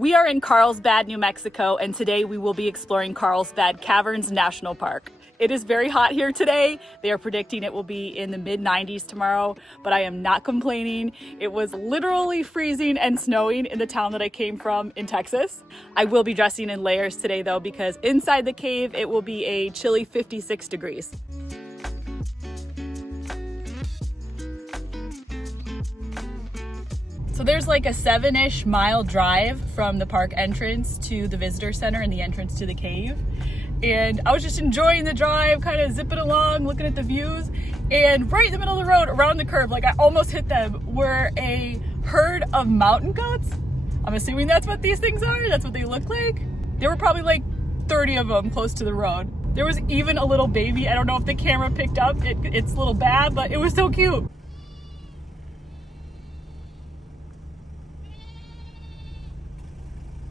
We are in Carlsbad, New Mexico, and today we will be exploring Carlsbad Caverns National Park. It is very hot here today. They are predicting it will be in the mid-90s tomorrow, but I am not complaining. It was literally freezing and snowing in the town that I came from in Texas. I will be dressing in layers today though, because inside the cave it will be a chilly 56 degrees. So there's like a 7-ish mile drive from the park entrance to the visitor center and the entrance to the cave. And I was just enjoying the drive, kind of zipping along, looking at the views. And right in the middle of the road, around the curve, like I almost hit them, were a herd of mountain goats. I'm assuming that's what these things are. That's what they look like. There were probably like 30 of them close to the road. There was even a little baby. I don't know if the camera picked up. It's a little bad, but it was so cute.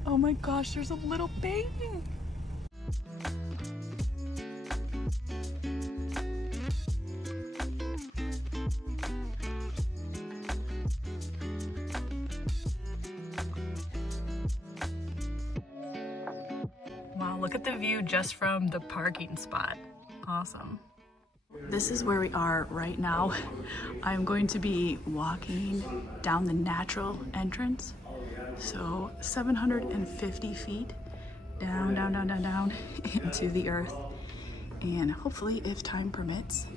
Oh my gosh, there's a little baby. Wow, look at the view just from the parking spot. Awesome. This is where we are right now. I'm going to be walking down the natural entrance. So 750 feet down into the earth. And hopefully, if time permits,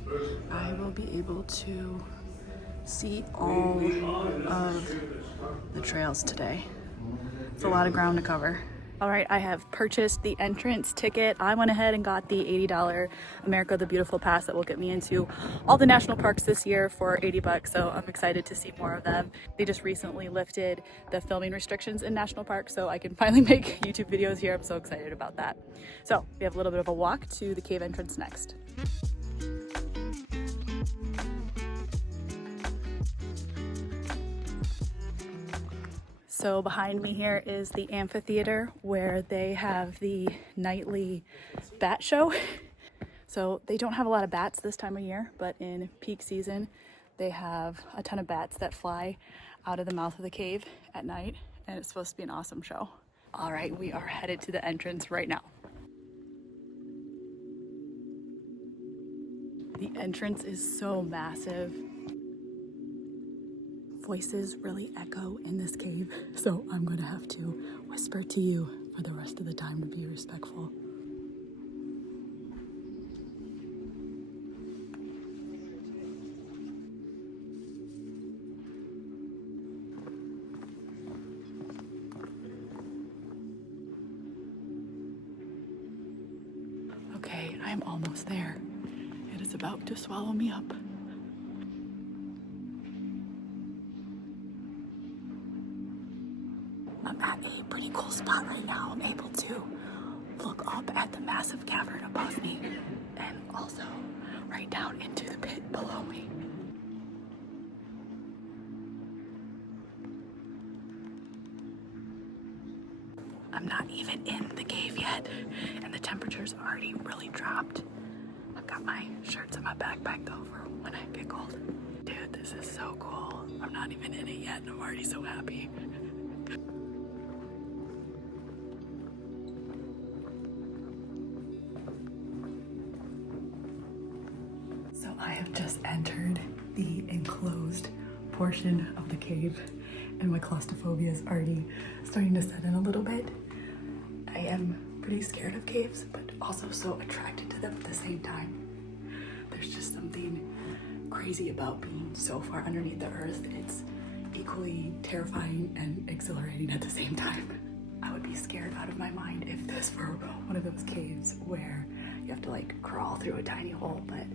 I will be able to see all of the trails today. It's a lot of ground to cover. All right, I have purchased the entrance ticket. I went ahead and got the $80 America the Beautiful pass that will get me into all the national parks this year for $80, so I'm excited to see more of them. They just recently lifted the filming restrictions in national parks, so I can finally make YouTube videos here. I'm so excited about that. So we have a little bit of a walk to the cave entrance next. So behind me here is the amphitheater where they have the nightly bat show. So they don't have a lot of bats this time of year, but in peak season, they have a ton of bats that fly out of the mouth of the cave at night, and it's supposed to be an awesome show. All right, we are headed to the entrance right now. The entrance is so massive. Voices really echo in this cave, so I'm gonna have to whisper to you for the rest of the time to be respectful. Okay, I'm almost there. It is about to swallow me up. I'm at a pretty cool spot right now. I'm able to look up at the massive cavern above me and also right down into the pit below me. I'm not even in the cave yet, and the temperature's already really dropped. I've got my shirts in my backpack though for when I get cold. Dude, this is so cool. I'm not even in it yet and I'm already so happy. So I have just entered the enclosed portion of the cave and my claustrophobia is already starting to set in a little bit. I am pretty scared of caves, but also so attracted to them at the same time. There's just something crazy about being so far underneath the earth. It's equally terrifying and exhilarating at the same time. I would be scared out of my mind if this were one of those caves where you have to like crawl through a tiny hole, but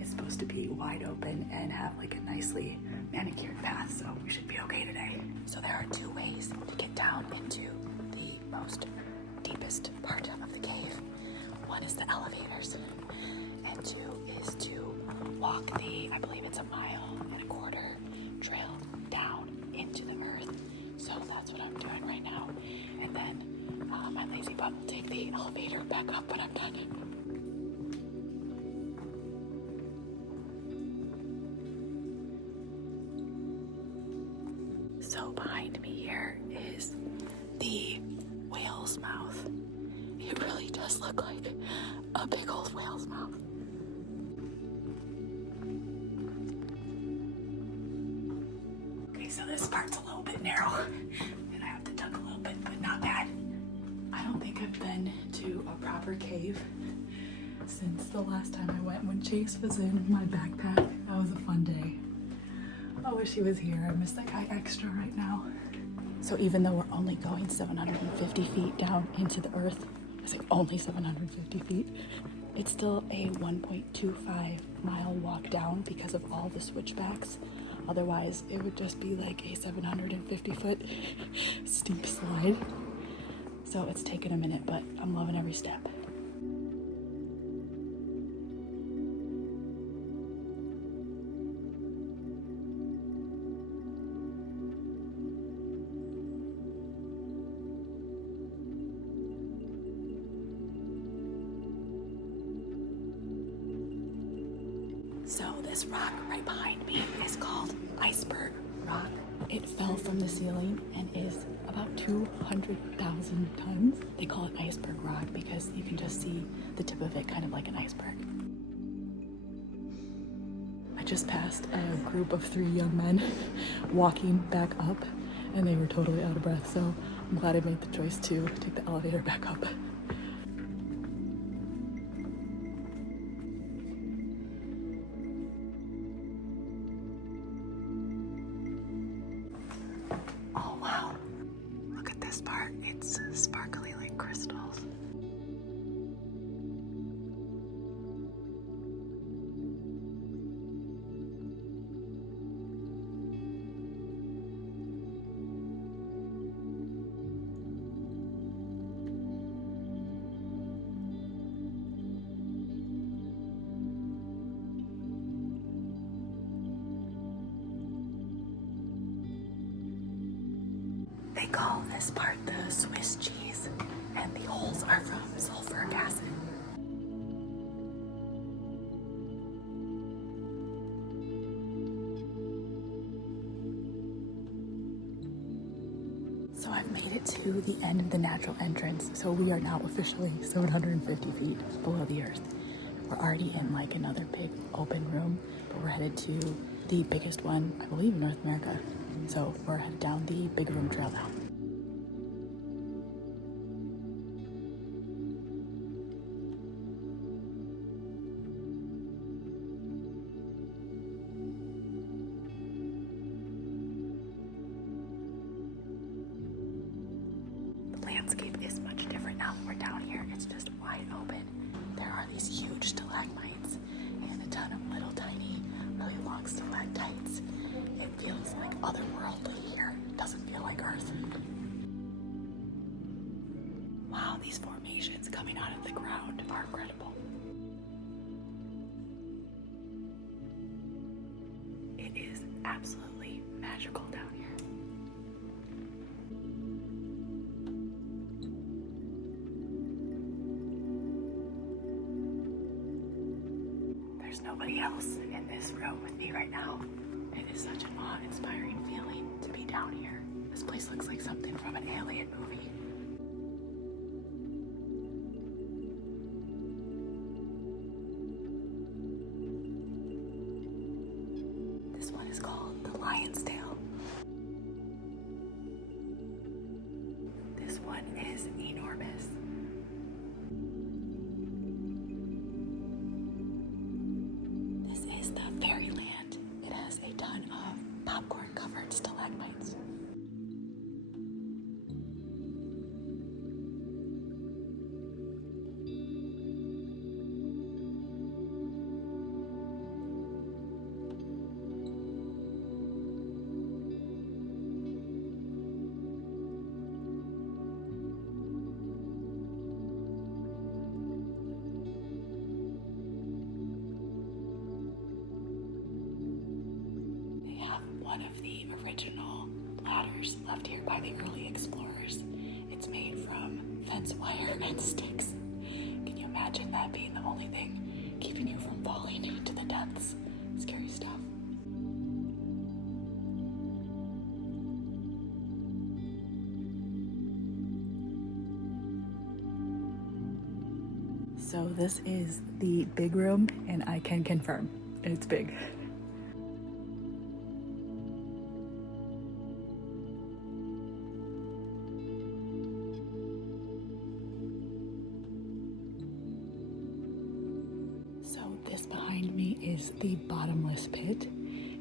it's supposed to be wide open and have like a nicely manicured path, so we should be okay today. So there are two ways to get down into the most deepest part of the cave. One is the elevators, and two is to walk the, I believe it's 1.25 miles trail down into the earth. So that's what I'm doing right now. And then my lazy butt will take the elevator back up when I'm done. So behind me here is the whale's mouth. It really does look like a big old whale's mouth. Okay, so this part's a little bit narrow and I have to duck a little bit, but not bad. I don't think I've been to a proper cave since the last time I went when Chase was in my backpack. That was a fun day. I wish he was here. I miss that guy extra right now. So even though we're only going 750 feet down into the earth, it's like only 750 feet, it's still a 1.25 mile walk down because of all the switchbacks. Otherwise, it would just be like a 750 foot steep slide. So it's taken a minute, but I'm loving every step. So this rock right behind me is called Iceberg Rock. It fell from the ceiling and is about 200,000 tons. They call it Iceberg Rock because you can just see the tip of it kind of like an iceberg. I just passed a group of 3 young men walking back up and they were totally out of breath, so I'm glad I made the choice to take the elevator back up. Oh wow, look at this part. It's sparkly like crystals. They call this part the Swiss cheese, and the holes are from sulfuric acid. So I've made it to the end of the natural entrance, so we are now officially 750 feet below the earth. We're already in like another big open room, but we're headed to the biggest one, I believe, in North America. So we're headed down the big room trail now. The landscape is much different now that we're down here. It's just wide open. There are these huge stalagmites and a ton of little tiny, really long stalactites. It feels like otherworldly here. It doesn't feel like Earth. Wow, these formations coming out of the ground are incredible. It is absolutely magical down here. There's nobody else in this room with me right now. It is such an awe-inspiring feeling to be down here. This place looks like something from an alien movie. This one is called the Lion's Tail. This one is enormous. This is the Fairyland. It has a ton of popcorn-covered stalagmites. One of the original ladders left here by the early explorers. It's made from fence wire and sticks. Can you imagine that being the only thing keeping you from falling into the depths? Scary stuff. So this is the big room, and I can confirm it's big. So this behind me is the bottomless pit.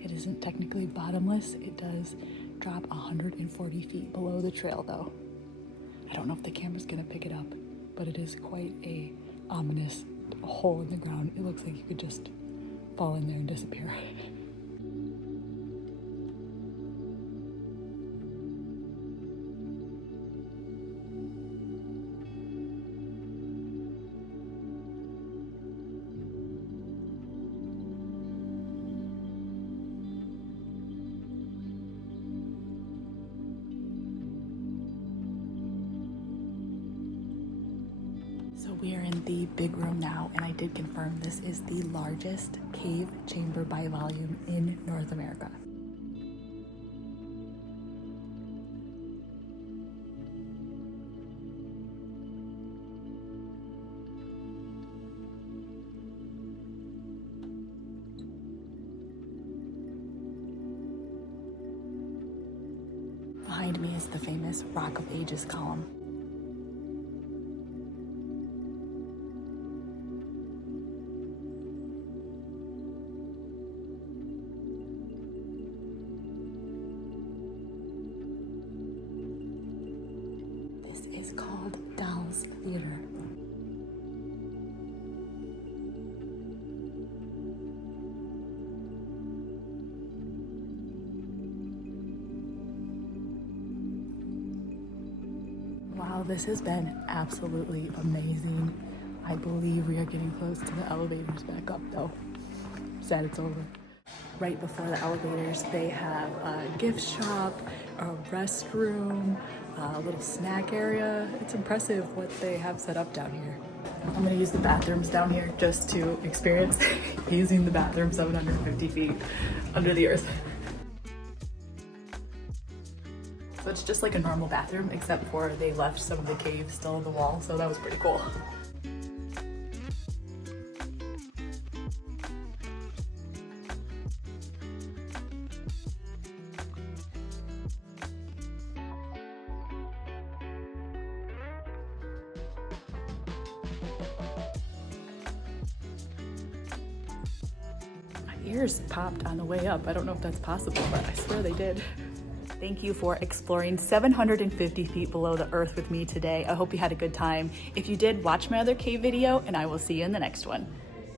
It isn't technically bottomless. It does drop 140 feet below the trail though. I don't know if the camera's gonna pick it up, but it is quite a ominous hole in the ground. It looks like you could just fall in there and disappear. So we are in the big room now, and I did confirm this is the largest cave chamber by volume in North America. Behind me is the famous Rock of Ages column. Is called Dolls Theater. Wow, this has been absolutely amazing. I believe we are getting close to the elevators back up though. Sad it's over. Right before the elevators, they have a gift shop, a restroom, a little snack area. It's impressive what they have set up down here. I'm gonna use the bathrooms down here just to experience using the bathroom 750 feet under the earth. So it's just like a normal bathroom, except for they left some of the cave still in the wall, so that was pretty cool. Ears popped on the way up. I don't know if that's possible, but I swear they did. Thank you for exploring 750 feet below the earth with me today. I hope you had a good time. If you did, watch my other cave video, and I will see you in the next one.